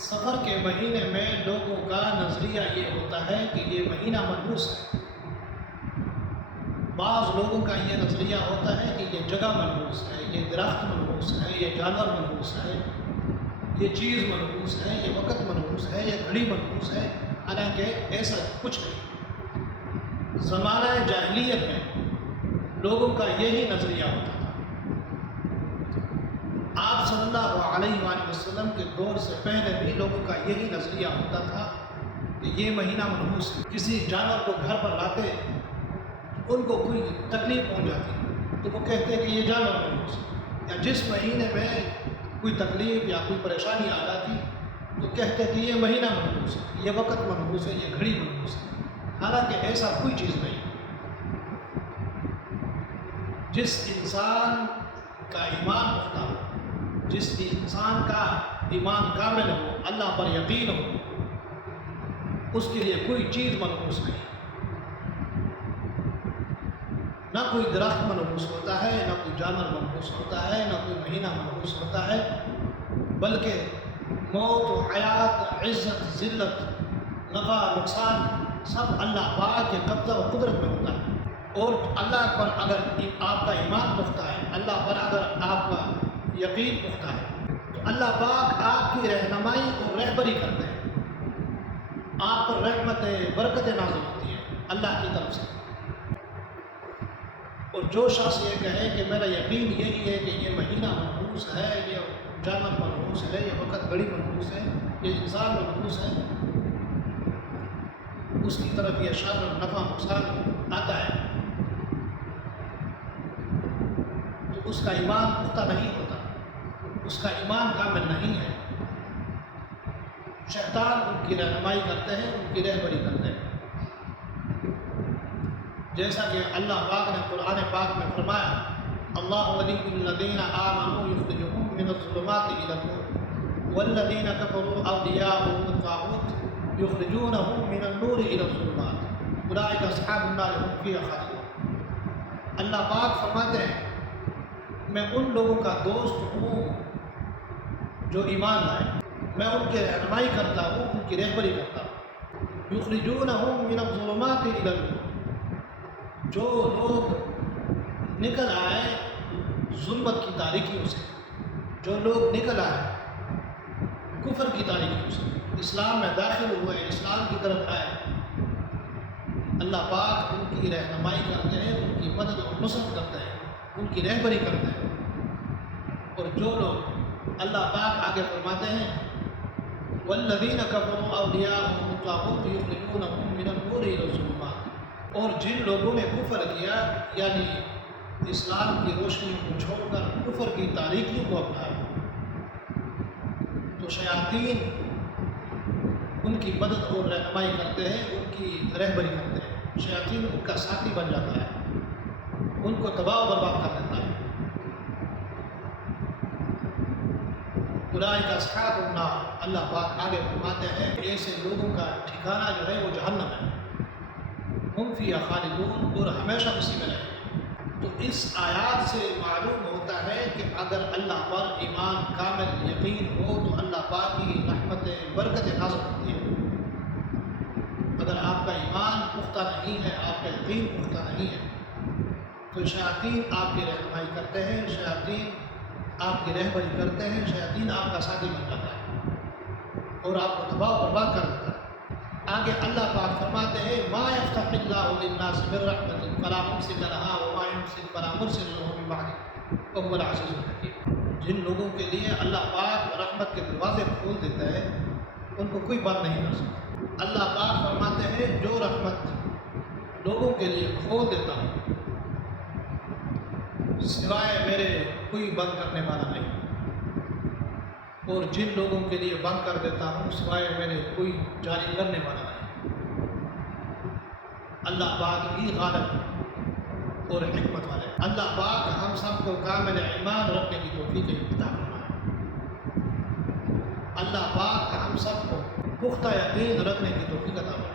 سفر کے مہینے میں لوگوں کا نظریہ یہ ہوتا ہے کہ یہ مہینہ منحوس ہے۔ بعض لوگوں کا یہ نظریہ ہوتا ہے کہ یہ جگہ منحوس ہے، یہ درخت منحوس ہے، یہ جانور منحوس ہے، یہ چیز منحوس ہے، یہ وقت منحوس ہے، یہ گھڑی منحوس ہے، حالانکہ ایسا کچھ نہیں۔ زمانہ جاہلیت میں لوگوں کا یہی نظریہ ہوتا تھا۔ آپ صلی اللہ علیہ وآلہ وسلم کے دور سے پہلے بھی لوگوں کا یہی نظریہ ہوتا تھا کہ یہ مہینہ منحوس ہے۔ کسی جانور کو گھر پر لاتے، ان کو کوئی تکلیف پہنچ جاتی تو وہ کہتے کہ یہ جانور منحوس ہے، یا جس مہینے میں کوئی تکلیف یا کوئی پریشانی آ جاتی تو کہتے کہ یہ مہینہ منحوس ہے، یہ وقت منحوس ہے، یہ گھڑی منحوس ہے، حالانکہ ایسا کوئی چیز نہیں۔ جس انسان کا ایمان پختہ ہو، جس انسان کا ایمان کامل ہو، اللہ پر یقین ہو، اس کے لیے کوئی چیز منحوس نہیں۔ نہ کوئی درخت منحوس ہوتا ہے، نہ کوئی جانور منحوس ہوتا ہے، نہ کوئی مہینہ منحوس ہوتا ہے، بلکہ موت و حیات، عزت ذلت، نفع نقصان سب اللہ پاک کے قبضہ و قدرت میں ہوتا ہے۔ اور اللہ پر اگر آپ کا ایمان پختہ ہے، اللہ پر اگر آپ کا یقین پختہ ہے، تو اللہ پاک آپ کی رہنمائی اور رہبری کرتے ہیں، آپ پر رحمتیں برکتیں نازل ہوتی ہیں اللہ کی طرف سے۔ اور جو شخص یہ کہے کہ میرا یقین یہی ہے کہ یہ مہینہ منحوس ہے، یہ جانور منحوس ہے، یہ وقت گھڑی منحوس ہے، یہ انسان منحوس ہے، اس کی طرف یہ شر اور نفع نقصان آتا ہے، تو اس کا ایمان پختہ نہیں ہوتا، اس کا ایمان کامل نہیں ہے۔ شیطان ان کی رہنمائی کرتے ہیں، ان کی رہبری کرتے ہیں، جیسا کہ اللہ پاک نے قرآن پاک میں فرمایا، اللہ ولی الذین آمنوا یخرجهم من الظلمات الی النور والذین کفروا اولیاؤهم الطاغوت یخرجونهم من النور الی الظلمات اولئک اصحاب النار هم فیہا خالدون۔ اللہ پاک فرماتے ہیں میں ان لوگوں کا دوست ہوں جو ایمان لائے، میں ان کی رہنمائی کرتا ہوں، ان کی رہبری کرتا ہوں۔ یخرجونهم من الظلمات الی النور، جو لوگ نکل آئے ظلمت کی تاریکیوں سے، جو لوگ نکل آئے کفر کی تاریکیوں سے، اسلام میں داخل ہوئے، اسلام کی طرف آئے، اللہ پاک ان کی رہنمائی کرتے ہیں، ان کی مدد اور نصرت کرتے ہیں، ان کی رہبری کرتے ہیں۔ اور جو لوگ اللہ پاک آگے فرماتے ہیں والذین کفروا اولیاءهم الطاغوت یخرجونهم من النور الی الظلمات، اور جن لوگوں نے کفر کیا، یعنی اسلام کی روشنی کو چھوڑ کر کفر کی تاریکیوں کو اپنایا، تو شیاطین ان کی مدد اور رہنمائی کرتے ہیں، ان کی رہبری کرتے ہیں، شیاطین ان کا ساتھی بن جاتا ہے، ان کو تباہ و برباد کر دیتا ہے۔ اولئک اصحاب النار، اللہ پاک آگے فرماتے ہیں ایسے لوگوں کا ٹھکانہ جو ہے وہ جہنم ہے، ہم فیہا خالدون، اور ہمیشہ اسی میں رہیں۔ تو اس آیات سے معلوم ہوتا ہے کہ اگر اللہ پر ایمان کامل یقین ہو تو اللہ پاک کی رحمتیں برکتیں نازل ہوتی ہیں۔ اگر آپ کا ایمان پختہ نہیں ہے، آپ کا یقین پختہ نہیں ہے، تو شیاطین آپ کی رہنمائی کرتے ہیں، شیاطین آپ کی رہبری کرتے ہیں، شیاطین آپ کا ساتھی بن جاتا ہے اور آپ کو تباہ و برباد کر دیتا ہے۔ آگے اللہ پاک فرماتے ہیں ما یفتح اللہ للناس من رحمت فلا ممسک لها وما یمسک فلا مرسل له من بعده وهو العزیز الحکیم۔ جن لوگوں کے لیے اللہ پاک رحمت کے دروازے کھول دیتا ہے ان کو کوئی بند نہیں کر سکتا۔ اللہ پاک فرماتے ہیں جو رحمت لوگوں کے لیے کھول دیتا ہوں سوائے میرے کوئی بند کرنے والا نہیں، اور جن لوگوں کے لیے بند کر دیتا ہوں سوائے میرے کوئی جاری کرنے والا نہیں۔ اللہ پاک ہی غالب اور حکمت والے۔ اللہ پاک ہم سب کو کامل ایمان رکھنے کی توفیق عطا فرمائے۔ اللہ پاک ہم سب کو پختہ یقین رکھنے کی توفیق عطا فرمائے۔